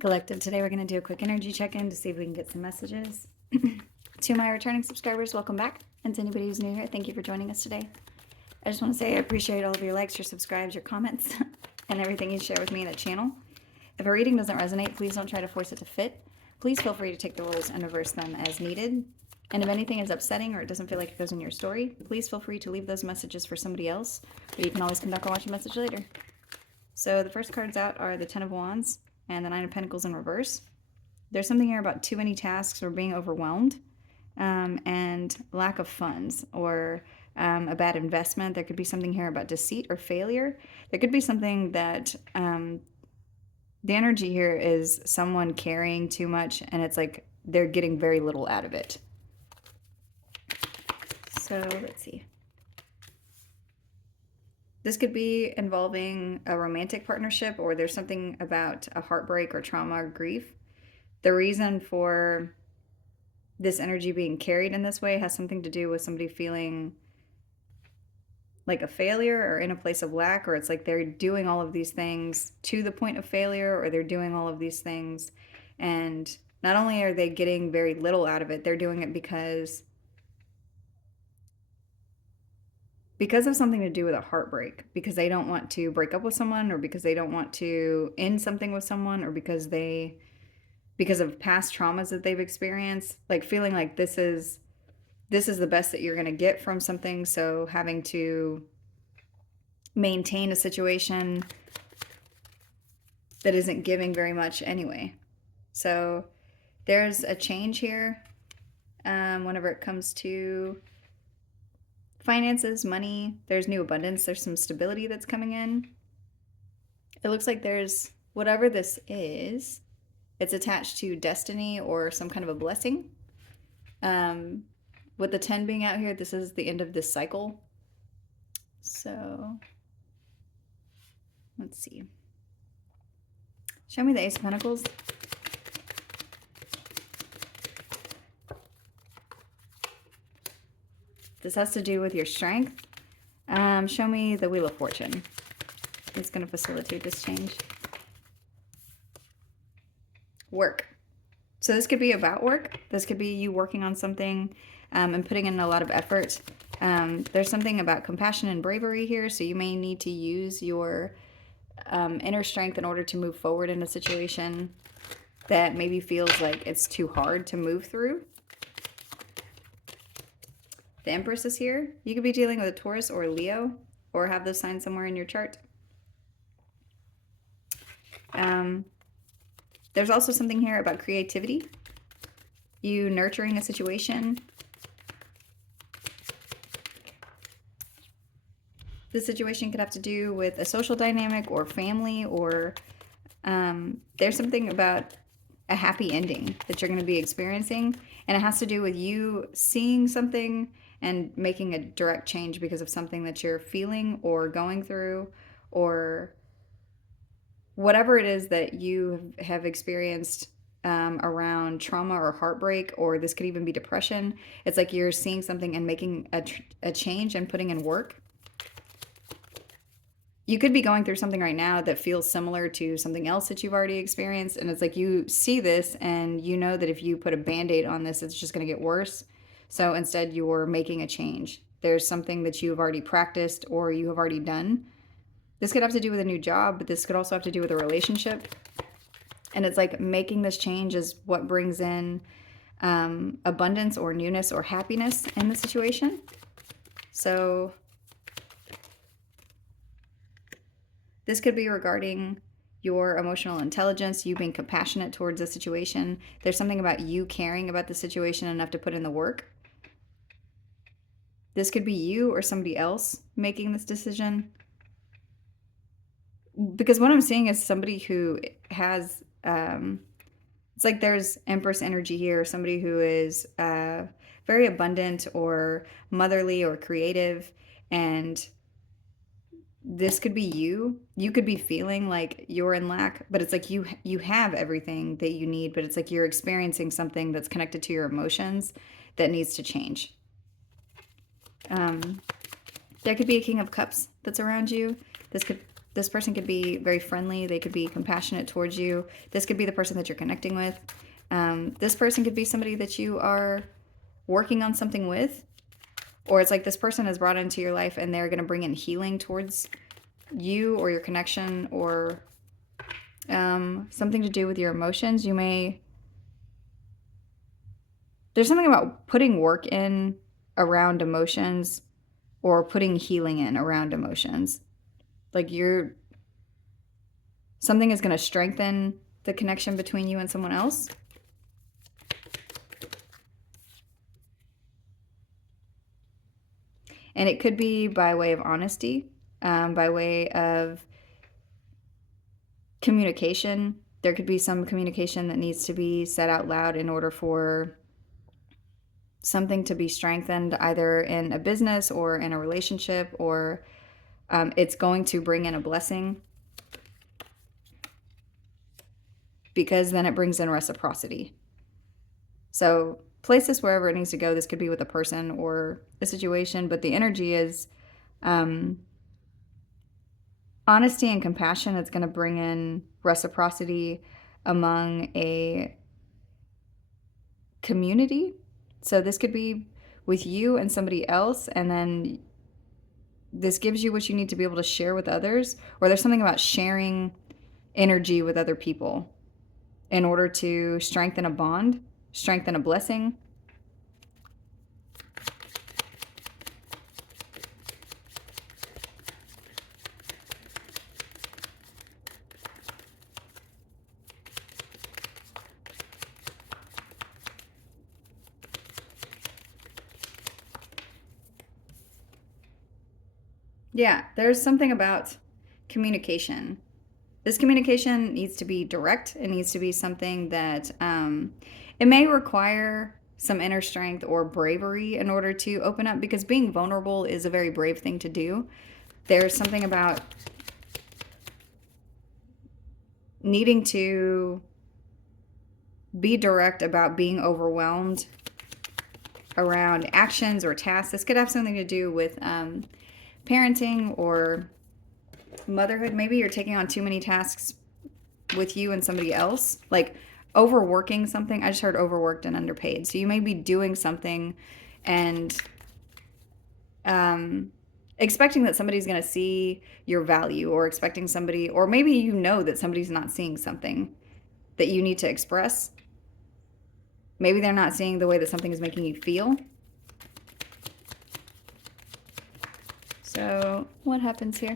Collective, today we're going to do a quick energy check-in to see if we can get some messages. To my returning subscribers, welcome back. And to anybody who's new here, thank you for joining us today. I just want to say I appreciate all of your likes, your subscribes, your comments, and everything you share with me in the channel. If a reading doesn't resonate, please don't try to force it to fit. Please feel free to take the roles and reverse them as needed. And if anything is upsetting or it doesn't feel like it goes in your story, please feel free to leave those messages for somebody else, but you can always come back and watch the message later. So the first cards out are the Ten of Wands and the Nine of Pentacles in reverse. There's something here about too many tasks or being overwhelmed, and lack of funds or a bad investment. There could be something here about deceit or failure. There could be something that the energy here is someone carrying too much and it's like they're getting very little out of it. So let's see. This could be involving a romantic partnership, or there's something about a heartbreak or trauma or grief. The reason for this energy being carried in this way has something to do with somebody feeling like a failure or in a place of lack, or it's like they're doing all of these things to the point of failure, or they're doing all of these things and not only are they getting very little out of it, they're doing it because of something to do with a heartbreak, because they don't want to break up with someone, or because they don't want to end something with someone, or because of past traumas that they've experienced, like feeling like this is the best that you're going to get from something, so having to maintain a situation that isn't giving very much anyway. So there's a change here whenever it comes to finances, money. There's new abundance. There's some stability that's coming in. It looks like there's whatever this is, it's attached to destiny or some kind of a blessing. With the 10 being out here, this is the end of this cycle. So let's see. Show me the Ace of Pentacles. This has to do with your strength. Show me the Wheel of Fortune. It's going to facilitate this change. Work. So this could be about work. This could be you working on something and putting in a lot of effort. There's something about compassion and bravery here, so you may need to use your inner strength in order to move forward in a situation that maybe feels like it's too hard to move through. The Empress is here. You could be dealing with a Taurus or a Leo, or have those signs somewhere in your chart. There's also something here about creativity. You nurturing a situation. This situation could have to do with a social dynamic or family, or there's something about a happy ending that you're going to be experiencing, and it has to do with you seeing something and making a direct change because of something that you're feeling or going through, or whatever it is that you have experienced around trauma or heartbreak, or this could even be depression. It's like you're seeing something and making a change and putting in work. You could be going through something right now that feels similar to something else that you've already experienced, and it's like you see this and you know that if you put a band-aid on this, it's just going to get worse. So instead you're making a change. There's something that you've already practiced or you have already done. This could have to do with a new job, but this could also have to do with a relationship. And it's like making this change is what brings in abundance or newness or happiness in the situation. So this could be regarding your emotional intelligence, you being compassionate towards the situation. There's something about you caring about the situation enough to put in the work. This could be you or somebody else making this decision. Because what I'm seeing is somebody who has, it's like there's Empress energy here, somebody who is very abundant or motherly or creative, and this could be you. You could be feeling like you're in lack, but it's like you have everything that you need, but it's like you're experiencing something that's connected to your emotions that needs to change. There could be a King of Cups that's around you. This This person could be very friendly. They could be compassionate towards you. This could be the person that you're connecting with. This person could be somebody that you are working on something with. Or it's like this person is brought into your life and they're going to bring in healing towards you or your connection, or something to do with your emotions. There's something about putting work in around emotions, or putting healing in around emotions. Like something is going to strengthen the connection between you and someone else. And it could be by way of honesty, by way of communication. There could be some communication that needs to be said out loud in order for something to be strengthened, either in a business or in a relationship, or it's going to bring in a blessing, because then it brings in reciprocity. So place this wherever it needs to go. This could be with a person or a situation, but the energy is honesty and compassion. It's going to bring in reciprocity among a community. So this could be with you and somebody else, and then this gives you what you need to be able to share with others. Or there's something about sharing energy with other people in order to strengthen a bond, strengthen a blessing. Yeah, there's something about communication. This communication needs to be direct. It needs to be something that it may require some inner strength or bravery in order to open up, because being vulnerable is a very brave thing to do. There's something about needing to be direct about being overwhelmed around actions or tasks. This could have something to do with parenting or motherhood. Maybe you're taking on too many tasks with you and somebody else, like overworking something. I just heard overworked and underpaid. So you may be doing something and expecting that somebody's going to see your value, or expecting somebody, or maybe you know that somebody's not seeing something that you need to express. Maybe they're not seeing the way that something is making you feel. So what happens here?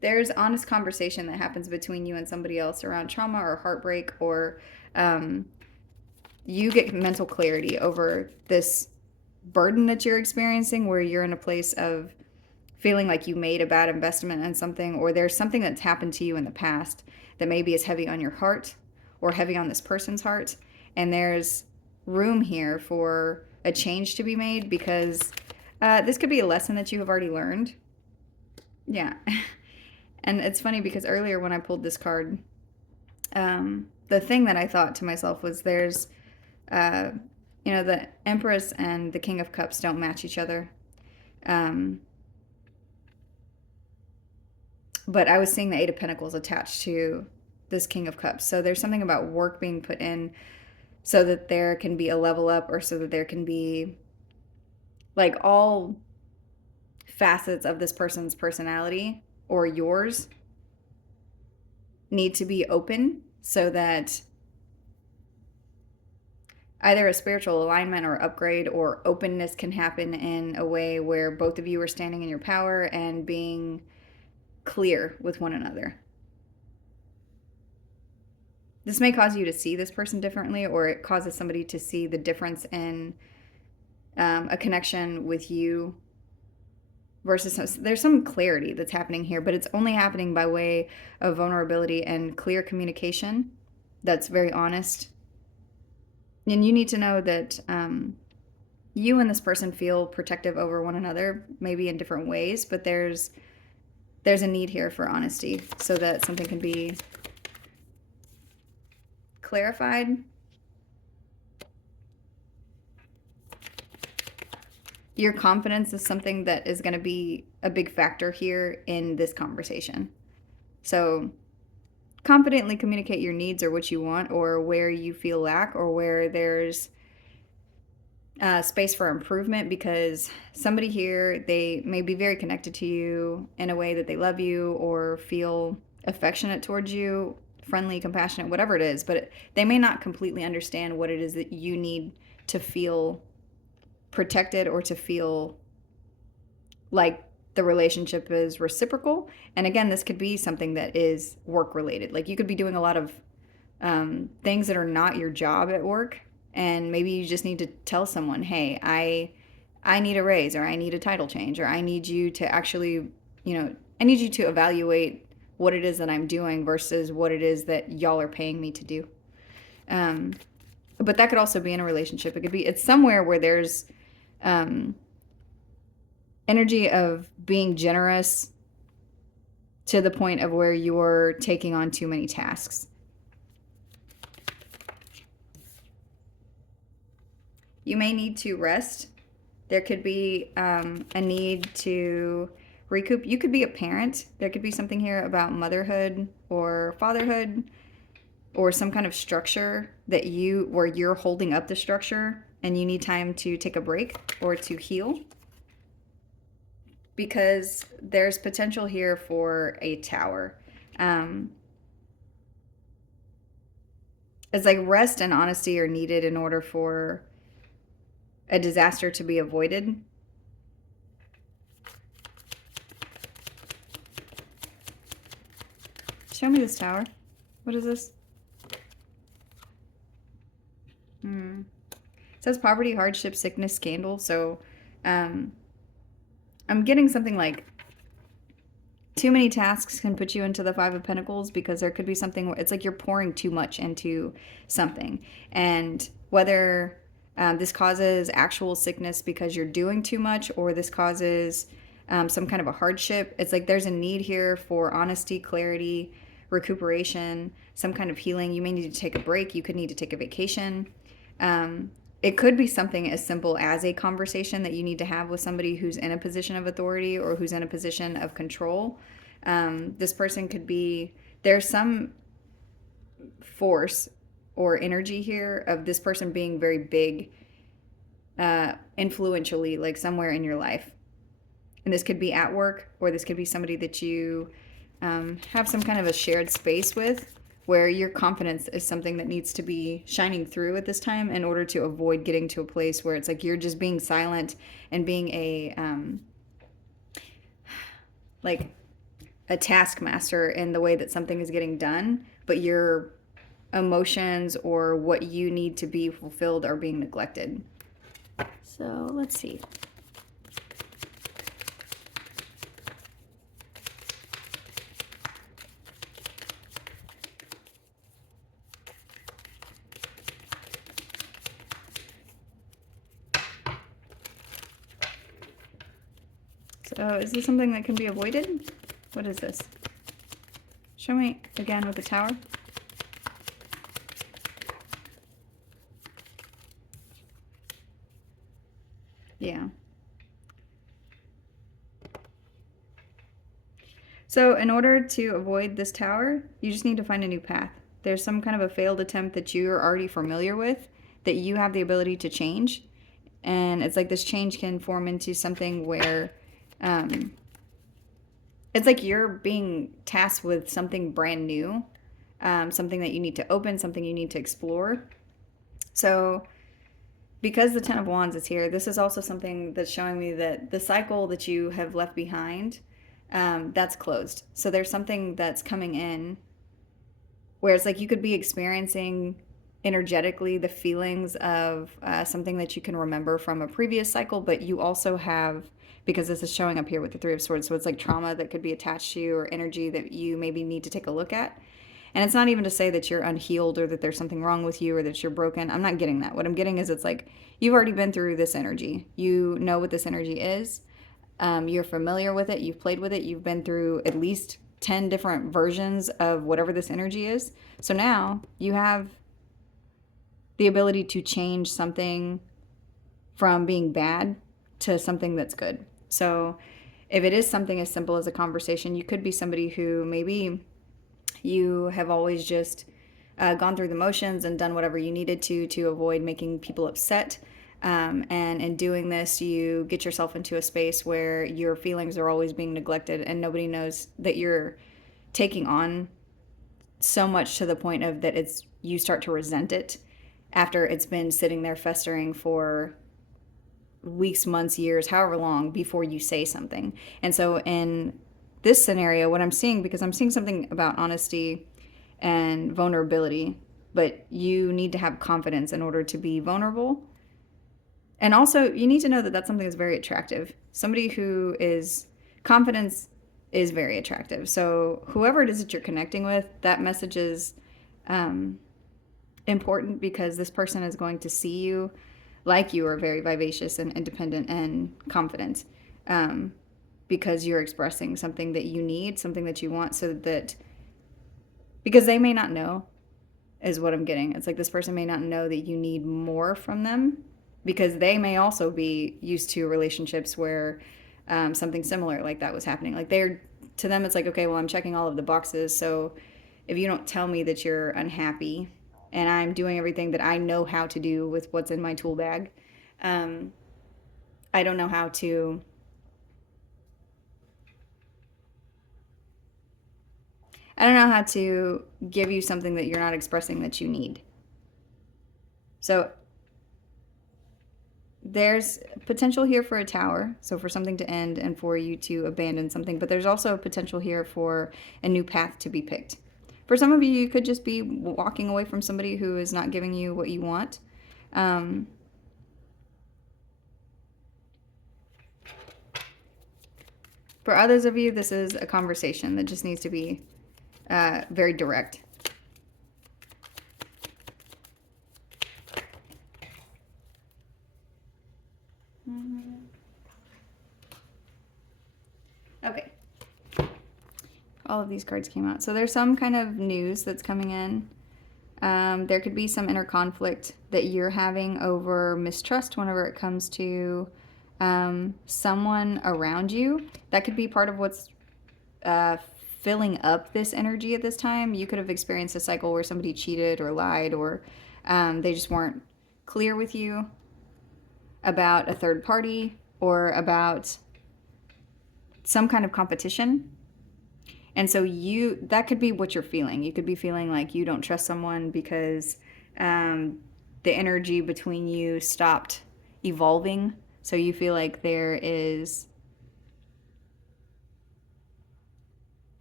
There's honest conversation that happens between you and somebody else around trauma or heartbreak, or you get mental clarity over this burden that you're experiencing, where you're in a place of feeling like you made a bad investment in something, or there's something that's happened to you in the past that maybe is heavy on your heart or heavy on this person's heart. And there's room here for a change to be made, because this could be a lesson that you have already learned. Yeah. And it's funny because earlier when I pulled this card, the thing that I thought to myself was there's, the Empress and the King of Cups don't match each other. But I was seeing the Eight of Pentacles attached to this King of Cups. So there's something about work being put in so that there can be a level up, or so that there can be, like, all facets of this person's personality or yours need to be open, so that either a spiritual alignment or upgrade or openness can happen in a way where both of you are standing in your power and being clear with one another. This may cause you to see this person differently, or it causes somebody to see the difference in a connection with you versus, there's some clarity that's happening here, but it's only happening by way of vulnerability and clear communication that's very honest. And you need to know that you and this person feel protective over one another, maybe in different ways, but there's a need here for honesty so that something can be clarified. your confidence is something that is going to be a big factor here in this conversation. So confidently communicate your needs or what you want or where you feel lack or where there's space for improvement, because somebody here, they may be very connected to you in a way that they love you or feel affectionate towards you, friendly, compassionate, whatever it is, but they may not completely understand what it is that you need to feel protected or to feel like the relationship is reciprocal. And again, this could be something that is work related. Like you could be doing a lot of things that are not your job at work, and maybe you just need to tell someone, hey, I need a raise, or I need a title change, or I need you to actually, I need you to evaluate what it is that I'm doing versus what it is that y'all are paying me to do. But that could also be in a relationship. It's somewhere where there's energy of being generous to the point of where you're taking on too many tasks. You may need to rest. There could be a need to recoup. You could be a parent. There could be something here about motherhood or fatherhood or some kind of structure where you're holding up the structure and you need time to take a break or to heal, because there's potential here for a tower. It's like rest and honesty are needed in order for a disaster to be avoided. Show me this tower. What is this? It says poverty, hardship, sickness, scandal. So I'm getting something like too many tasks can put you into the Five of Pentacles, because there could be something where it's like you're pouring too much into something. And whether this causes actual sickness because you're doing too much, or this causes some kind of a hardship, it's like there's a need here for honesty, clarity, recuperation, some kind of healing. You may need to take a break. You could need to take a vacation. It could be something as simple as a conversation that you need to have with somebody who's in a position of authority or who's in a position of control. This person could be, there's some force or energy here of this person being very big, influentially, like somewhere in your life. And this could be at work, or this could be somebody that you have some kind of a shared space with, where your confidence is something that needs to be shining through at this time in order to avoid getting to a place where it's like you're just being silent and being a taskmaster in the way that something is getting done, but your emotions or what you need to be fulfilled are being neglected. So let's see. So is this something that can be avoided? What is this? Show me again with the tower. Yeah. So in order to avoid this tower, you just need to find a new path. There's some kind of a failed attempt that you're already familiar with, that you have the ability to change. And it's like this change can form into something where it's like you're being tasked with something brand new, something that you need to open, something you need to explore. So because the Ten of Wands is here, this is also something that's showing me that the cycle that you have left behind, that's closed. So there's something that's coming in where it's like you could be experiencing energetically the feelings of something that you can remember from a previous cycle, but you also have, because this is showing up here with the Three of Swords, so it's like trauma that could be attached to you or energy that you maybe need to take a look at. And it's not even to say that you're unhealed or that there's something wrong with you or that you're broken. I'm not getting that. What I'm getting is it's like you've already been through this energy. You know what this energy is. You're familiar with it. You've played with it. You've been through at least 10 different versions of whatever this energy is. So now you have the ability to change something from being bad to something that's good. So if it is something as simple as a conversation, you could be somebody who maybe you have always just gone through the motions and done whatever you needed to avoid making people upset. And in doing this, you get yourself into a space where your feelings are always being neglected and nobody knows that you're taking on so much to the point of that it's you start to resent it after it's been sitting there festering for weeks, months, years, however long before you say something. And so in this scenario, what I'm seeing, because I'm seeing something about honesty and vulnerability, but you need to have confidence in order to be vulnerable. And also, you need to know that that's something that's very attractive. Somebody who is confidence is very attractive. So whoever it is that you're connecting with, that message is important because this person is going to see you like you are very vivacious and independent and confident, because you're expressing something that you need, something that you want, so that because they may not know is what I'm getting. It's like this person may not know that you need more from them because they may also be used to relationships where something similar like that was happening. Like to them, it's like, okay, well, I'm checking all of the boxes. So if you don't tell me that you're unhappy and I'm doing everything that I know how to do with what's in my tool bag, I don't know how to give you something that you're not expressing that you need. So there's potential here for a tower, so for something to end and for you to abandon something, but there's also potential here for a new path to be picked. For some of you, you could just be walking away from somebody who is not giving you what you want. For others of you, this is a conversation that just needs to be very direct. Okay. All of these cards came out. So there's some kind of news that's coming in. There could be some inner conflict that you're having over mistrust whenever it comes to someone around you. That could be part of what's filling up this energy at this time. You could have experienced a cycle where somebody cheated or lied, or they just weren't clear with you about a third party or about some kind of competition. And so that could be what you're feeling. You could be feeling like you don't trust someone because the energy between you stopped evolving. So you feel like there is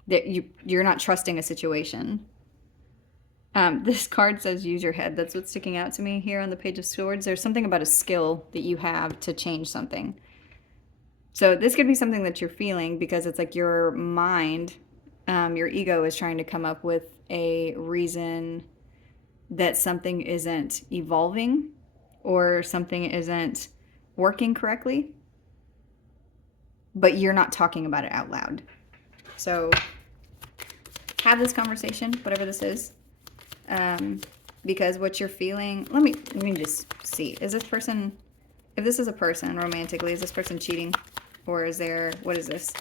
that you're not trusting a situation. This card says use your head. That's what's sticking out to me here on the Page of Swords. There's something about a skill that you have to change something. So this could be something that you're feeling because it's like your mind, your ego is trying to come up with a reason that something isn't evolving or something isn't working correctly, but you're not talking about it out loud. So have this conversation, whatever this is, because what you're feeling, let me just see, is this person, if this is a person romantically, is this person cheating? Or is there, what is this?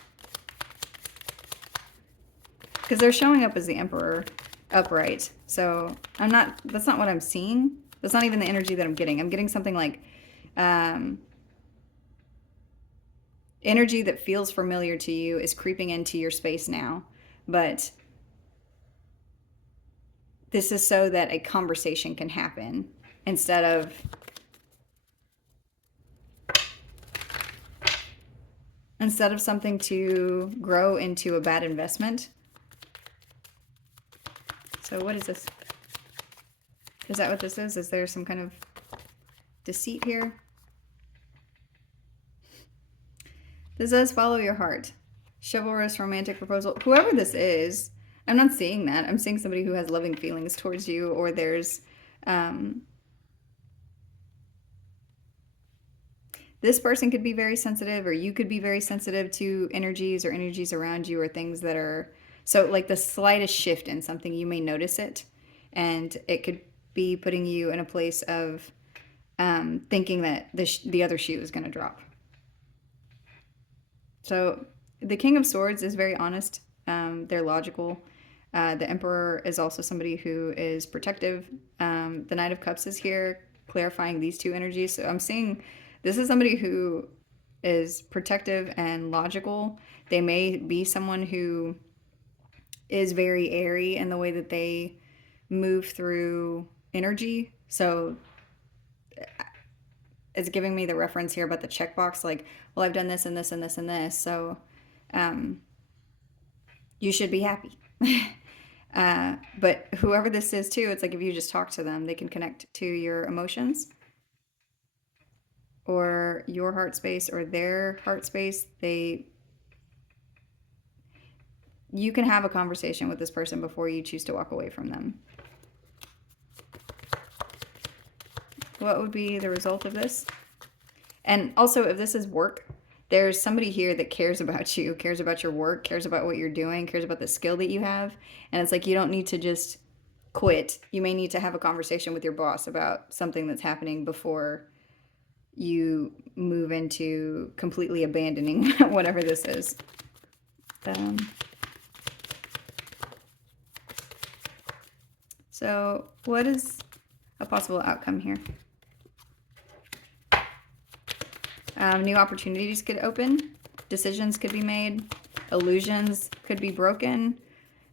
Because they're showing up as the Emperor upright. So that's not what I'm seeing. That's not even the energy that I'm getting. I'm getting something like energy that feels familiar to you is creeping into your space now. But this is so that a conversation can happen instead of something to grow into a bad investment. So what is this? Is that what this is? Is there some kind of deceit here? This says follow your heart. Chivalrous romantic proposal. Whoever this is, I'm not seeing that. I'm seeing somebody who has loving feelings towards you, or there's this person could be very sensitive, or you could be very sensitive to energies or energies around you, or things that are, so like the slightest shift in something, you may notice it, and it could be putting you in a place of thinking that the other shoe is going to drop. So the King of Swords is very honest. They're logical. The Emperor is also somebody who is protective. The Knight of Cups is here, clarifying these two energies. So I'm seeing this is somebody who is protective and logical. They may be someone who is very airy in the way that they move through energy. So it's giving me the reference here about the checkbox, like, well, I've done this and this and this and this, so you should be happy. But whoever this is too, it's like if you just talk to them, they can connect to your emotions or your heart space or their heart space. You can have a conversation with this person before you choose to walk away from them. What would be the result of this? And also, if this is work, there's somebody here that cares about you, cares about your work, cares about what you're doing, cares about the skill that you have. And it's like you don't need to just quit. You may need to have a conversation with your boss about something that's happening before you move into completely abandoning whatever this is. So what is a possible outcome here? New opportunities could open. Decisions could be made. Illusions could be broken.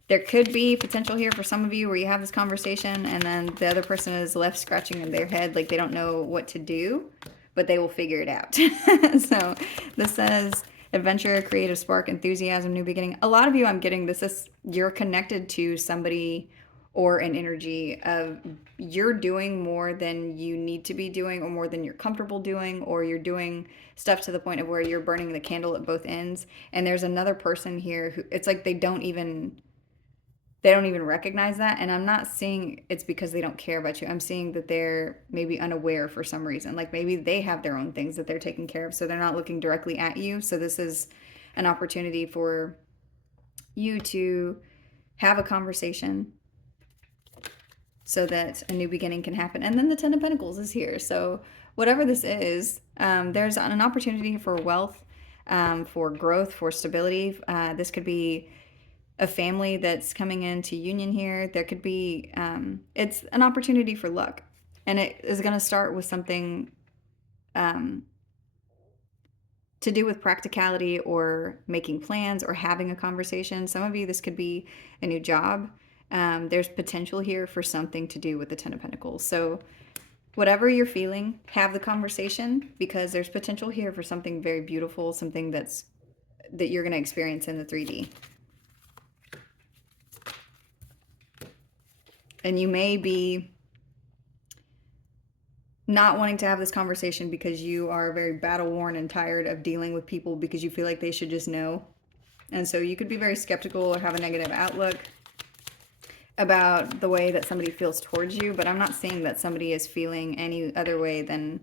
There could be potential here for some of you where you have this conversation and then the other person is left scratching in their head like they don't know what to do, but they will figure it out. So this says adventure, creative spark, enthusiasm, new beginning. A lot of you, I'm getting this is you're connected to somebody or an energy of you're doing more than you need to be doing or more than you're comfortable doing, or you're doing stuff to the point of where you're burning the candle at both ends. And there's another person here who it's like they don't even recognize that. And I'm not seeing it's because they don't care about you. I'm seeing that they're maybe unaware for some reason. Like maybe they have their own things that they're taking care of, so they're not looking directly at you. So this is an opportunity for you to have a conversation so that a new beginning can happen. And then the Ten of Pentacles is here. So whatever this is, there's an opportunity for wealth, for growth, for stability. This could be a family that's coming into union here. There could be, it's an opportunity for luck. And it is going to start with something to do with practicality or making plans or having a conversation. Some of you, this could be a new job. There's potential here for something to do with the Ten of Pentacles. So whatever you're feeling, have the conversation, because there's potential here for something very beautiful, something that you're going to experience in the 3D. And you may be not wanting to have this conversation because you are very battle worn and tired of dealing with people because you feel like they should just know. And so you could be very skeptical or have a negative outlook about the way that somebody feels towards you, but I'm not seeing that somebody is feeling any other way than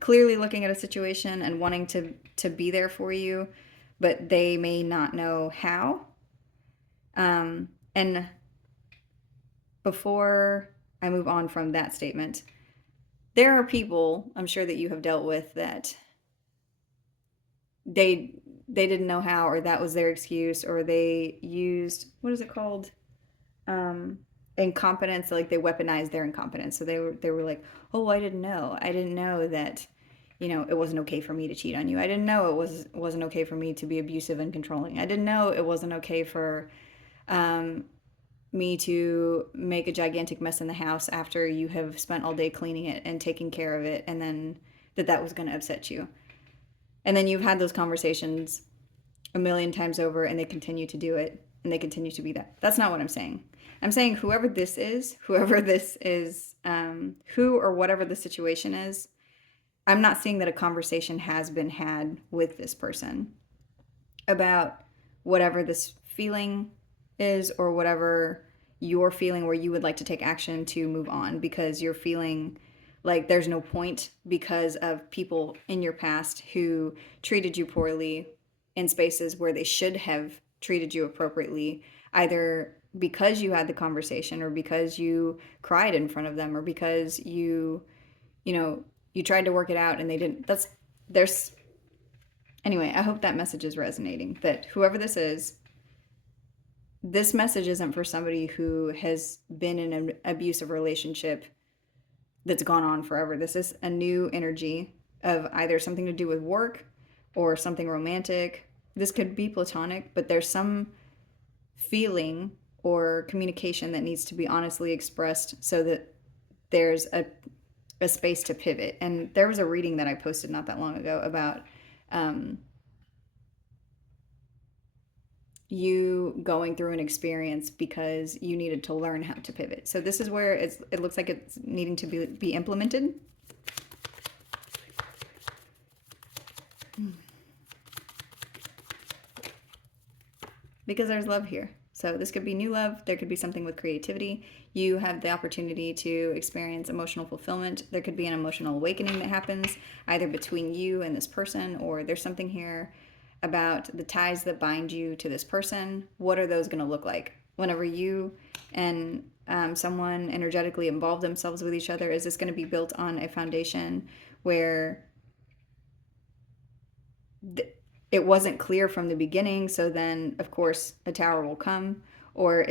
clearly looking at a situation and wanting to be there for you, but they may not know how. And before I move on from that statement, there are people I'm sure that you have dealt with that they didn't know how, or that was their excuse, or they used, what is it called? Incompetence. Like they weaponized their incompetence. So they were like, oh, I didn't know that, it wasn't okay for me to cheat on you. I didn't know it wasn't okay for me to be abusive and controlling. I didn't know it wasn't okay for me to make a gigantic mess in the house after you have spent all day cleaning it and taking care of it, and then that was going to upset you. And then you've had those conversations a million times over, and they continue to do it, and they continue to be that. That's not what I'm saying. I'm saying whoever this is, who or whatever the situation is, I'm not seeing that a conversation has been had with this person about whatever this feeling is, or whatever you're feeling where you would like to take action to move on, because you're feeling like there's no point because of people in your past who treated you poorly in spaces where they should have treated you appropriately, either because you had the conversation, or because you cried in front of them, or because you tried to work it out and they didn't. There's Anyway, I hope that message is resonating, that whoever this message isn't for somebody who has been in an abusive relationship that's gone on forever. This is a new energy of either something to do with work or something romantic. This could be platonic, but there's some feeling or communication that needs to be honestly expressed so that there's a space to pivot. And there was a reading that I posted not that long ago about you going through an experience because you needed to learn how to pivot. So this is where it looks like it's needing to be implemented. Because there's love here. So this could be new love. There could be something with creativity. You have the opportunity to experience emotional fulfillment. There could be an emotional awakening that happens either between you and this person, or there's something here about the ties that bind you to this person. What are those going to look like? Whenever you and someone energetically involve themselves with each other, is this going to be built on a foundation where it wasn't clear from the beginning, so then of course a tower will come? Or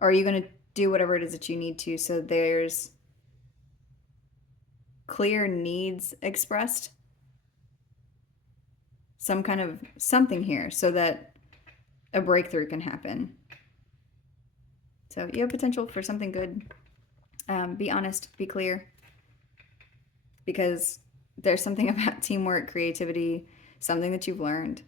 are you going to do whatever it is that you need to so there's clear needs expressed, some kind of something here so that a breakthrough can happen? So you have potential for something good. Be honest, be clear, because there's something about teamwork, creativity, something that you've learned.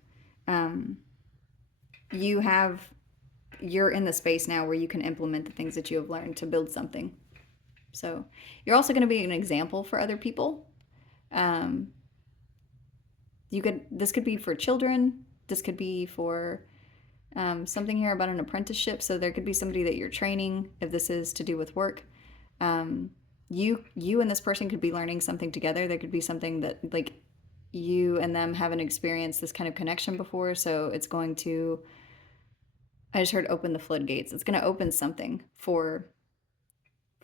You're in the space now where you can implement the things that you have learned to build something. So you're also going to be an example for other people. This could be for children. This could be for something here about an apprenticeship. So there could be somebody that you're training if this is to do with work. You and this person could be learning something together. There could be something that like you and them haven't experienced this kind of connection before. So it's going to, I just heard open the floodgates. It's going to open something for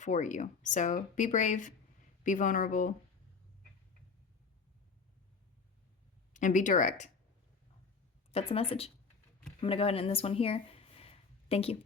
you. So be brave, be vulnerable, and be direct. That's the message. I'm going to go ahead and end this one here. Thank you.